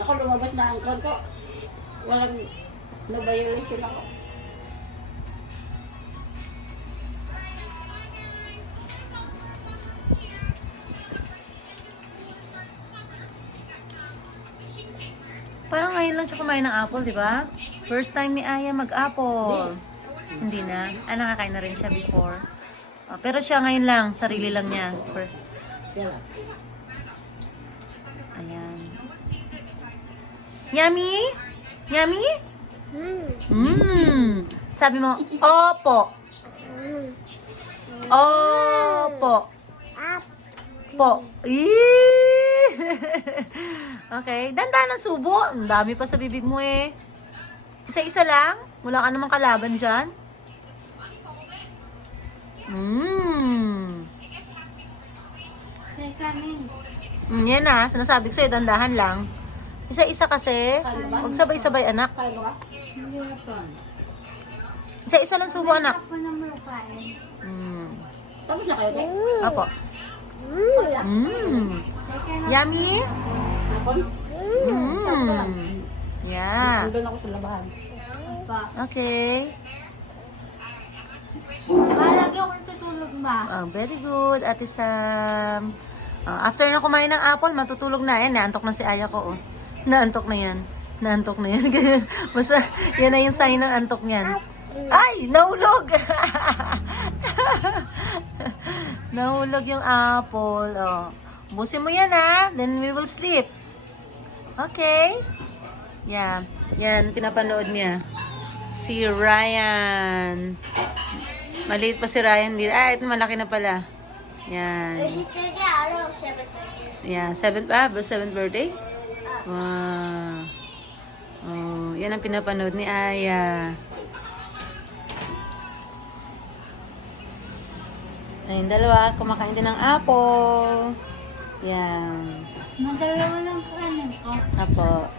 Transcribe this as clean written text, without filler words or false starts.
Ako lumabas na ang kwan ko. Walang na-violation ako. Parang ngayon lang siya kumain ng apple, di ba? First time ni Aya mag-apple. Hindi na. Nakakain na rin siya before. Pero siya ngayon lang, sarili lang niya. Yan lang. Ayan. Yummy? Yummy? Sabi mo, opo. Opo. Po. Okay. Dandan ang subo. Ang dami pa sa bibig mo eh. Isa-isa lang? Wala ka namang kalaban dyan? Yan na. Sinasabi ko sa'yo, dandahan lang. Isa-isa kasi. Huwag sabay-sabay, anak. Kaya mo ka? Isa-isa lang subo, anak. Tapos na kayo, te? Apo. Yummy? Apon? Yeah. Nandun ako sa labahan. Okay. Lagi ako natutulog ba? Very good, Ate Sam. After na kumain ng apple, matutulog na. Yan, naantok na si Aya ko. Oh. Naantok na yan. Naantok na yan. Basta, yan na yung sign ng antok niyan. Ay! Nahulog! Nahulog yung apple. Oh. Busin mo yan, ha? Then we will sleep. Okay? Yeah. Yan, pinapanood niya. Si Ryan. Maliit pa si Ryan dito. Ito malaki na pala. Yan. Yeah, 7th birthday? Wow. Oh, yan ang pinapanood ni Aya. Ayun, dalawa, kumakain din ng apple. Yan. Madalawa lang kanin ko. Apo.